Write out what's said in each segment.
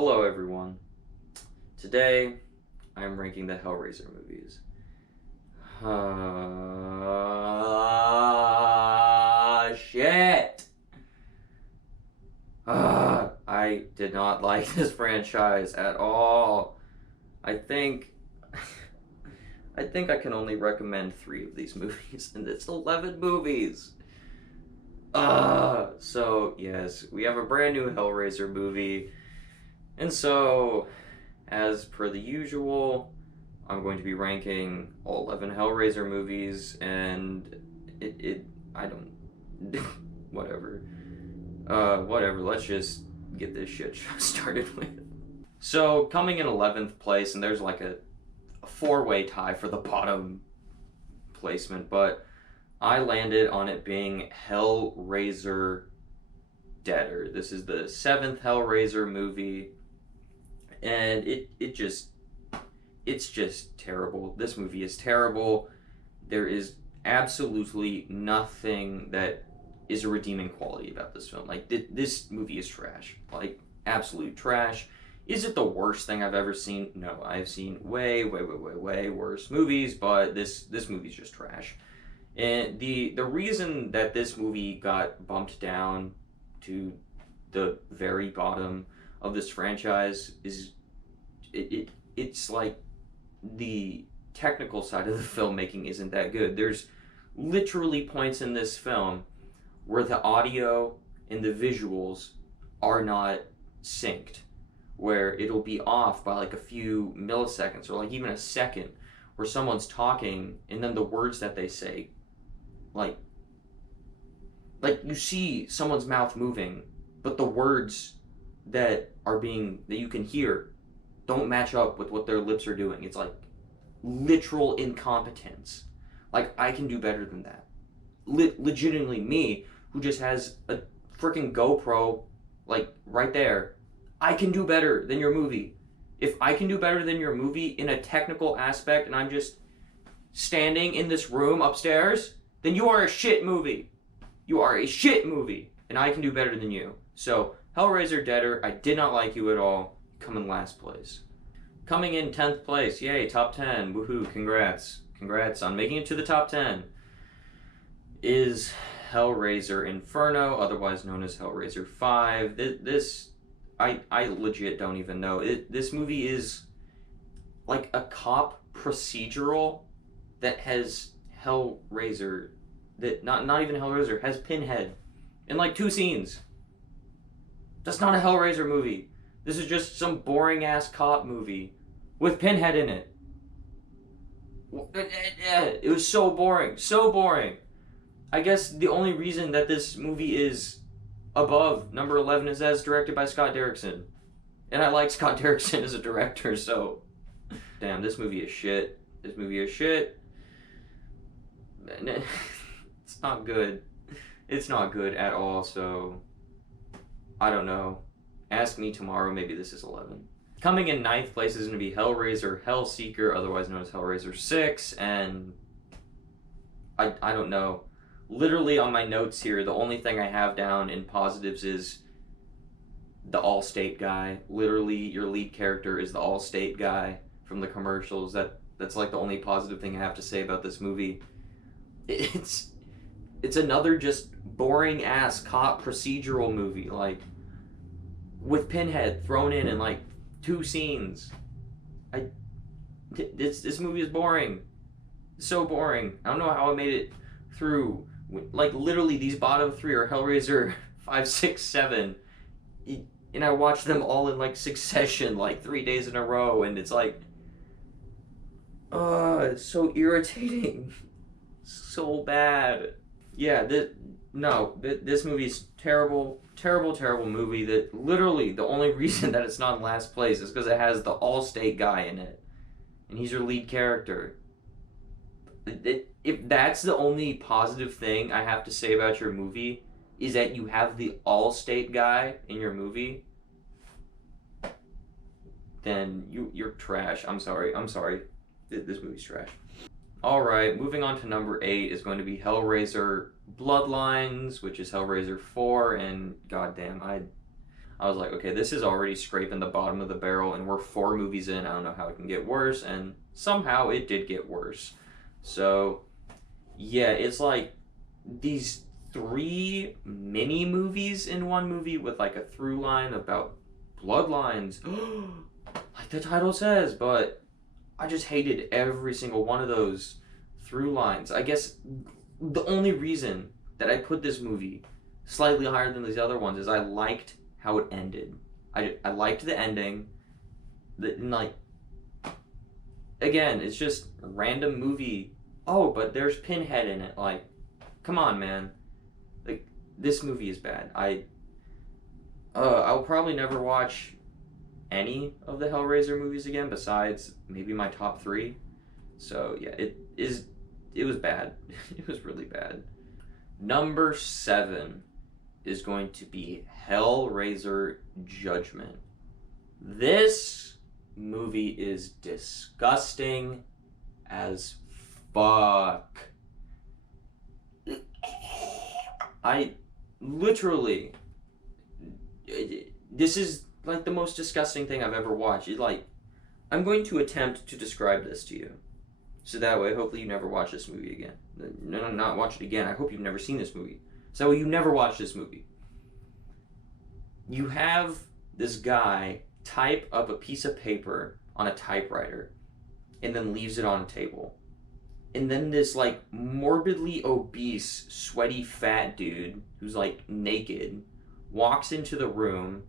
Hello everyone. Today I'm ranking the Hellraiser movies. Shit! I did not like this franchise at all. I think I think I can only recommend 3 of these movies, and it's 11 movies. So yes, we have a brand new Hellraiser movie. And so, as per the usual, I'm going to be ranking all 11 Hellraiser movies, and I don't, whatever. Whatever, let's just get this shit show started with. So, coming in 11th place, and there's like a 4-way tie for the bottom placement, but I landed on it being Hellraiser Deader. This is the 7th Hellraiser movie. And it's just terrible. This movie is terrible. There is absolutely nothing that is a redeeming quality about this film. Like, this movie is trash. Like, absolute trash. Is it the worst thing I've ever seen? No, I've seen way worse movies, but this movie's just trash. And the reason that this movie got bumped down to the very bottom of this franchise is it's like the technical side of the filmmaking isn't that good. There's literally points in this film where the audio and the visuals are not synced, where it'll be off by like a few milliseconds or like even a second, where someone's talking and then the words that they say, like you see someone's mouth moving, but the words that you can hear don't match up with what their lips are doing. It's like literal incompetence. Like, I can do better than that. Legitimately, me, who just has a freaking GoPro, like, right there, I can do better than your movie. If I can do better than your movie in a technical aspect and I'm just standing in this room upstairs, then you are a shit movie. You are a shit movie, and I can do better than you. So, Hellraiser Deader, I did not like you at all. Come in last place. Coming in 10th place, yay, top 10, woohoo, congrats. Congrats on making it to the top 10, is Hellraiser Inferno, otherwise known as Hellraiser 5. This I legit don't even know. This movie is like a cop procedural that has Hellraiser, that not even Hellraiser, has Pinhead in like 2 scenes. That's not a Hellraiser movie. This is just some boring ass cop movie with Pinhead in it. It was so boring. So boring. I guess the only reason that this movie is above number 11 is that it's directed by Scott Derrickson. And I like Scott Derrickson as a director, so... Damn, this movie is shit. This movie is shit. It's not good. It's not good at all, so... I don't know. Ask me tomorrow, maybe this is 11. Coming in 9th place is going to be Hellraiser Hellseeker, otherwise known as Hellraiser 6, and I don't know. Literally on my notes here, the only thing I have down in positives is the Allstate guy. Literally, your lead character is the Allstate guy from the commercials. That's like the only positive thing I have to say about this movie. It's another just boring ass cop procedural movie, like with Pinhead thrown in like 2 scenes. This movie is boring. It's so boring. I don't know how I made it through. Like, literally, these bottom 3 are Hellraiser 5, 6, 7. And I watched them all in like succession, like 3 days in a row, and it's like, it's so irritating. So bad. Yeah, this movie's terrible movie that literally the only reason that it's not in last place is because it has the Allstate guy in it. And he's your lead character. If that's the only positive thing I have to say about your movie, is that you have the Allstate guy in your movie, then you're trash. I'm sorry. This movie's trash. Alright, moving on to number 8 is going to be Hellraiser Bloodlines, which is Hellraiser 4, and goddamn, I was like, okay, this is already scraping the bottom of the barrel, and we're 4 movies in. I don't know how it can get worse, and somehow it did get worse. So, yeah, it's like these 3 mini movies in one movie with like a through line about bloodlines, like the title says, but I just hated every single one of those through lines. I guess the only reason that I put this movie slightly higher than these other ones is I liked how it ended. I liked the ending. And like, again, it's just a random movie. Oh, but there's Pinhead in it. Like, come on, man. Like, this movie is bad. I'll probably never watch any of the Hellraiser movies again besides maybe my top 3. So yeah, it was bad. It was really bad. Number 7 is going to be Hellraiser Judgment. This movie is disgusting as fuck. I literally, this is like the most disgusting thing I've ever watched. I'm going to attempt to describe this to you. So that way, hopefully you never watch this movie again. No, not watch it again. I hope you've never seen this movie. So that way you never watch this movie. You have this guy type up a piece of paper on a typewriter and then leaves it on a table. And then this like morbidly obese, sweaty, fat dude who's like naked walks into the room,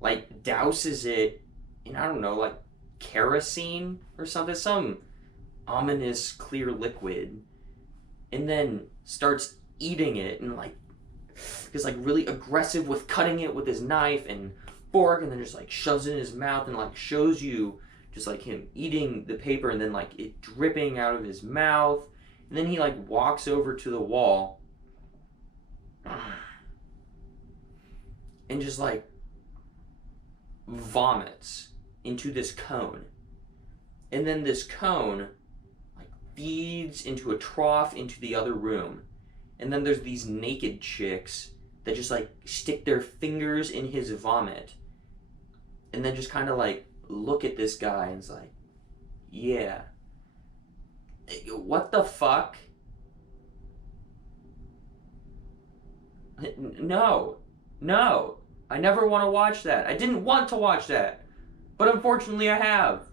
like douses it in, I don't know, like kerosene or something, some ominous clear liquid, and then starts eating it and like is like really aggressive with cutting it with his knife and fork, and then just like shoves it in his mouth and like shows you just like him eating the paper and then like it dripping out of his mouth, and then he like walks over to the wall and just like vomits into this cone, and then this cone like feeds into a trough into the other room, and then there's these naked chicks that just like stick their fingers in his vomit and then just kind of like look at this guy and it's like, yeah, what the fuck? No, I never want to watch that. I didn't want to watch that, but unfortunately I have.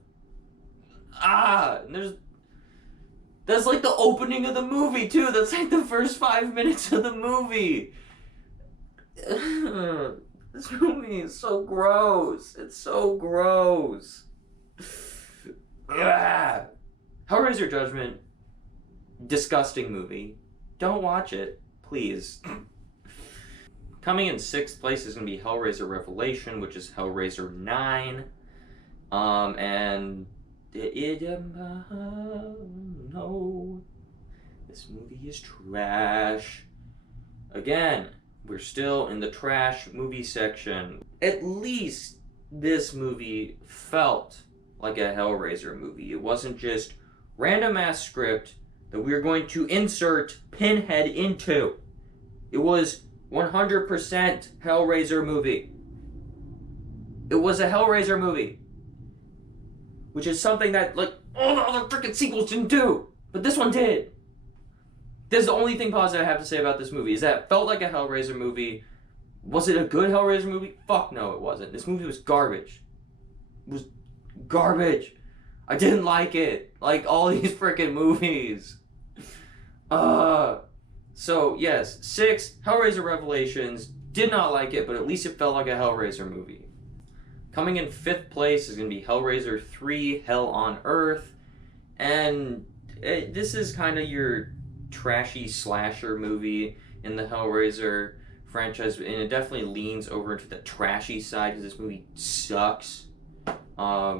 That's like the opening of the movie too. That's like the first 5 minutes of the movie. This movie is so gross. It's so gross. Hellraiser Judgment, disgusting movie. Don't watch it, please. Coming in 6th place is going to be Hellraiser Revelation, which is Hellraiser 9. And no, this movie is trash. Again, we're still in the trash movie section. At least this movie felt like a Hellraiser movie. It wasn't just random ass script that we were going to insert Pinhead into. It was 100% Hellraiser movie. It was a Hellraiser movie. Which is something that, like, all the other freaking sequels didn't do. But this one did. That's the only thing positive I have to say about this movie, is that it felt like a Hellraiser movie. Was it a good Hellraiser movie? Fuck no, it wasn't. This movie was garbage. It was garbage. I didn't like it. Like all these freaking movies. So, yes, 6, Hellraiser Revelations. Did not like it, but at least it felt like a Hellraiser movie. Coming in 5th place is going to be Hellraiser 3, Hell on Earth. And this is kind of your trashy slasher movie in the Hellraiser franchise. And it definitely leans over into the trashy side because this movie sucks. I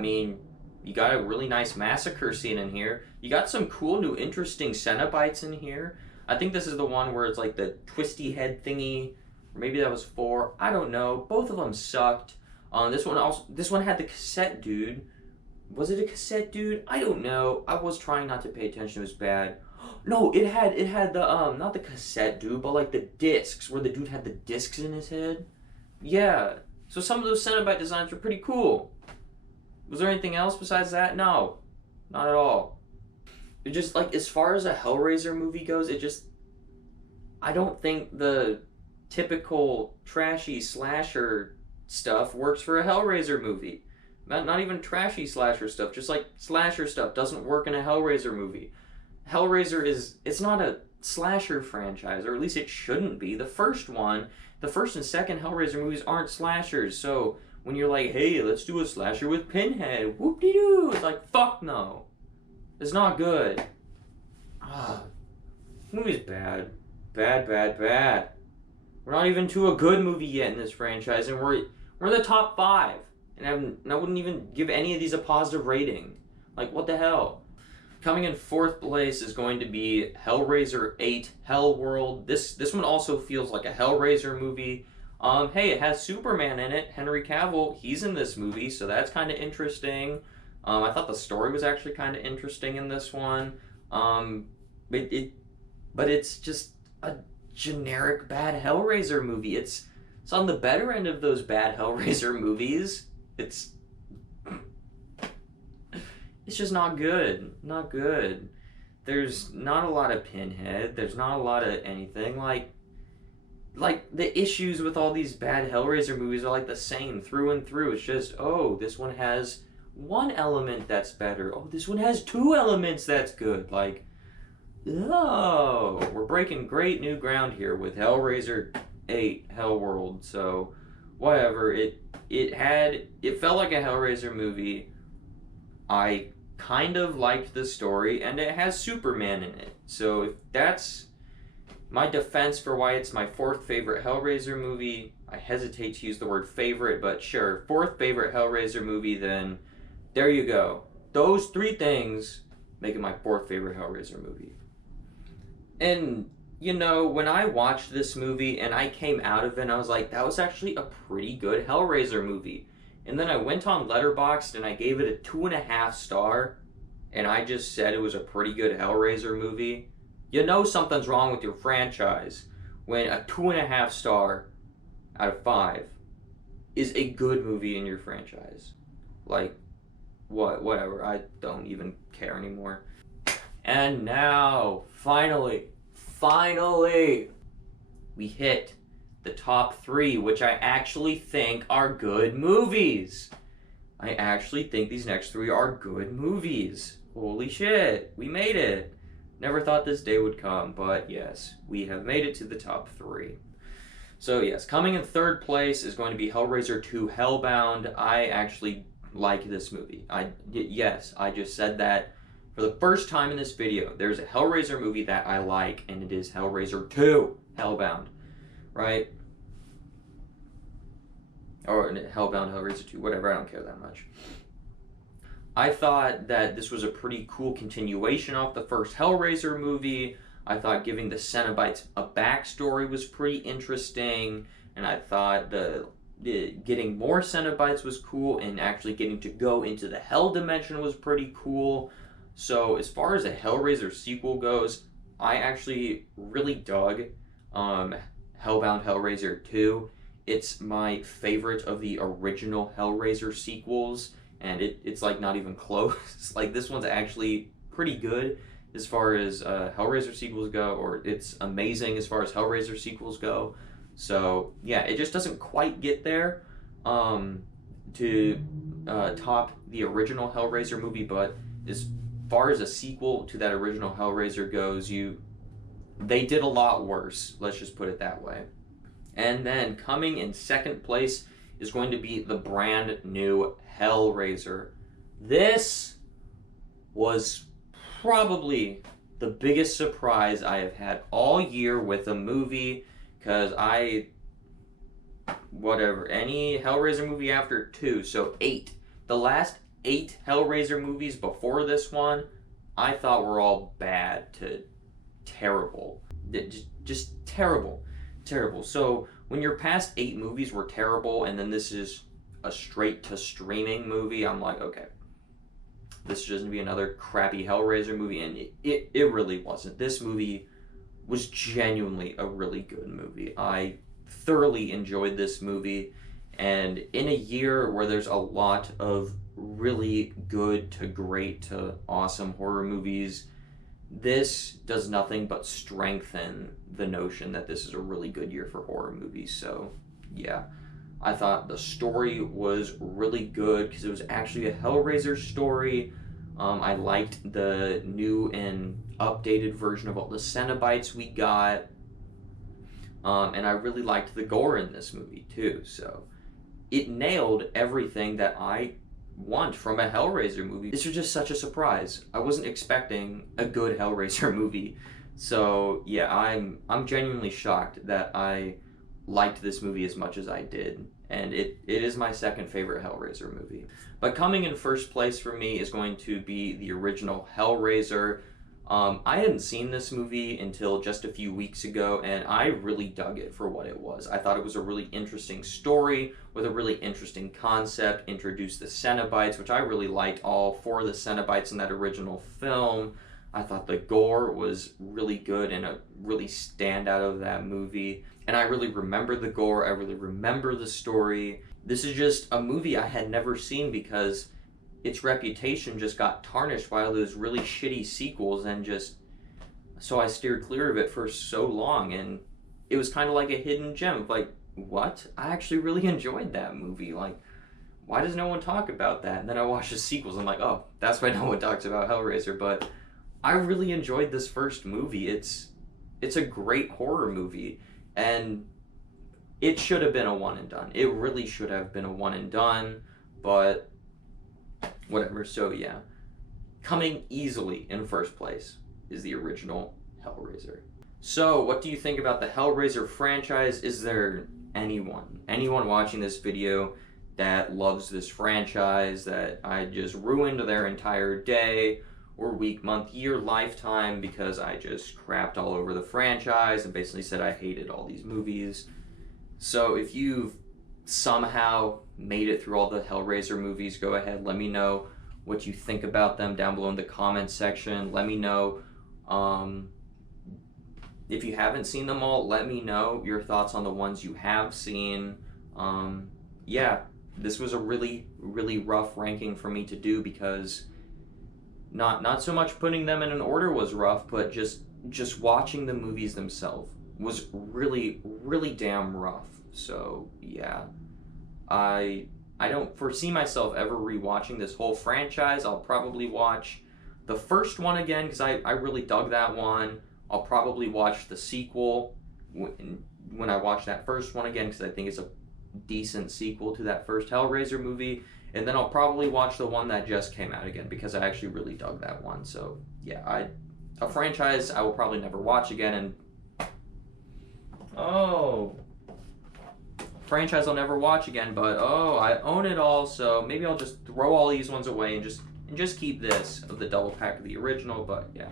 mean, you got a really nice massacre scene in here. You got some cool new interesting Cenobites in here. I think this is the one where it's like the twisty head thingy. Or maybe that was 4. I don't know. Both of them sucked. This one had the cassette dude. Was it a cassette dude? I don't know. I was trying not to pay attention. It was bad. No, it had the not the cassette dude, but like the discs, where the dude had the discs in his head. Yeah. So some of those Cenobite designs were pretty cool. Was there anything else besides that? No. Not at all. It just, like, as far as a Hellraiser movie goes, it just, I don't think the typical trashy slasher stuff works for a Hellraiser movie. Not even trashy slasher stuff, just like slasher stuff doesn't work in a Hellraiser movie. Hellraiser it's not a slasher franchise, or at least it shouldn't be. The first and second Hellraiser movies aren't slashers, so when you're like, hey, let's do a slasher with Pinhead, whoop-de-doo, it's like, fuck no. It's not good. Ah, movie's bad. Bad, bad, bad. We're not even to a good movie yet in this franchise, and we're in the top 5. And I wouldn't even give any of these a positive rating. Like, what the hell? Coming in 4th place is going to be Hellraiser 8 Hellworld. This one also feels like a Hellraiser movie. Hey, it has Superman in it. Henry Cavill, he's in this movie, so that's kind of interesting. I thought the story was actually kind of interesting in this one. But it's just a generic bad Hellraiser movie. It's on the better end of those bad Hellraiser movies. It's just not good. Not good. There's not a lot of Pinhead. There's not a lot of anything. Like the issues with all these bad Hellraiser movies are like the same through and through. It's just, oh, this one has one element that's better. Oh, this one has 2 elements that's good. Like, oh, we're breaking great new ground here with Hellraiser 8 Hellworld. So, whatever. It felt like a Hellraiser movie. I kind of liked the story, and it has Superman in it. So if that's my defense for why it's my 4th favorite Hellraiser movie, I hesitate to use the word favorite, but sure, 4th favorite Hellraiser movie, then there you go. Those 3 things make it my 4th favorite Hellraiser movie. And, you know, when I watched this movie and I came out of it and I was like, that was actually a pretty good Hellraiser movie. And then I went on Letterboxd and I gave it a 2.5 star, and I just said it was a pretty good Hellraiser movie. You know something's wrong with your franchise when a 2.5 star out of 5 is a good movie in your franchise. Like, whatever, I don't even care anymore. And now, finally, we hit the top 3, which I actually think are good movies. I actually think these next 3 are good movies. Holy shit, we made it. Never thought this day would come, but yes, we have made it to the top 3. So yes, coming in 3rd place is going to be Hellraiser 2 Hellbound. I actually like this movie. Yes, I just said that for the first time in this video. There's a Hellraiser movie that I like, and it is Hellraiser 2 Hellbound. Right? Or Hellbound, Hellraiser 2, whatever, I don't care that much. I thought that this was a pretty cool continuation off the first Hellraiser movie. I thought giving the Cenobites a backstory was pretty interesting, and I thought getting more Cenobites was cool, and actually getting to go into the Hell dimension was pretty cool. So as far as a Hellraiser sequel goes, I actually really dug Hellbound Hellraiser 2. It's my favorite of the original Hellraiser sequels, and it's like not even close. Like, this one's actually pretty good as far as Hellraiser sequels go, or it's amazing as far as Hellraiser sequels go. So yeah, it just doesn't quite get there to top the original Hellraiser movie, but as far as a sequel to that original Hellraiser goes, they did a lot worse, let's just put it that way. And then coming in 2nd place is going to be the brand new Hellraiser. This was probably the biggest surprise I have had all year with a movie, because any Hellraiser movie after 2, so 8. The last 8 Hellraiser movies before this one, I thought were all bad to terrible. Just terrible. So when your past 8 movies were terrible, and then this is a straight to streaming movie, I'm like, okay, this is just gonna be another crappy Hellraiser movie, and it really wasn't. This movie was genuinely a really good movie. I thoroughly enjoyed this movie. And in a year where there's a lot of really good to great to awesome horror movies, this does nothing but strengthen the notion that this is a really good year for horror movies. So, yeah. I thought the story was really good because it was actually a Hellraiser story. I liked the new and updated version of all the Cenobites we got. And I really liked the gore in this movie too. So it nailed everything that I want from a Hellraiser movie. This was just such a surprise. I wasn't expecting a good Hellraiser movie. So yeah, I'm genuinely shocked that I liked this movie as much as I did, and it is my second favorite Hellraiser movie. But coming in first place for me is going to be the original Hellraiser. I hadn't seen this movie until just a few weeks ago, and I really dug it for what it was. I thought it was a really interesting story with a really interesting concept, introduced the Cenobites, which I really liked all four of the Cenobites in that original film. I thought the gore was really good and a really standout of that movie. And I really remember the gore, I really remember the story. This is just a movie I had never seen because its reputation just got tarnished by all those really shitty sequels, and just so I steered clear of it for so long, and it was kind of like a hidden gem. Like, what? I actually really enjoyed that movie. Like, why does no one talk about that? And then I watched the sequels, I'm like, oh, that's why no one talks about Hellraiser. But I really enjoyed this first movie. It's a great horror movie, and it should have been a one and done. It really should have been a one and done, but whatever. So yeah, coming easily in first place is the original Hellraiser. So what do you think about the Hellraiser franchise? Is there anyone watching this video that loves this franchise, that I just ruined their entire day or week, month, year, lifetime because I just crapped all over the franchise and basically said I hated all these movies? So if you've somehow made it through all the Hellraiser movies, go ahead, let me know what you think about them down below in the comments section. Let me know if you haven't seen them all, let me know your thoughts on the ones you have seen. Yeah, this was a really, really rough ranking for me to do because not so much putting them in an order was rough, but just watching the movies themselves was really, really damn rough. So yeah, I don't foresee myself ever rewatching this whole franchise. I'll probably watch the first one again because I really dug that one. I'll probably watch the sequel when I watch that first one again because I think it's a decent sequel to that first Hellraiser movie. And then I'll probably watch the one that just came out again because I actually really dug that one. So yeah, a franchise I will probably never watch again, and franchise I'll never watch again, but I own it all, so maybe I'll just throw all these ones away and just keep this of the double pack of the original. But yeah,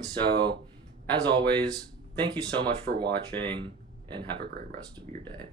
so as always, thank you so much for watching and have a great rest of your day.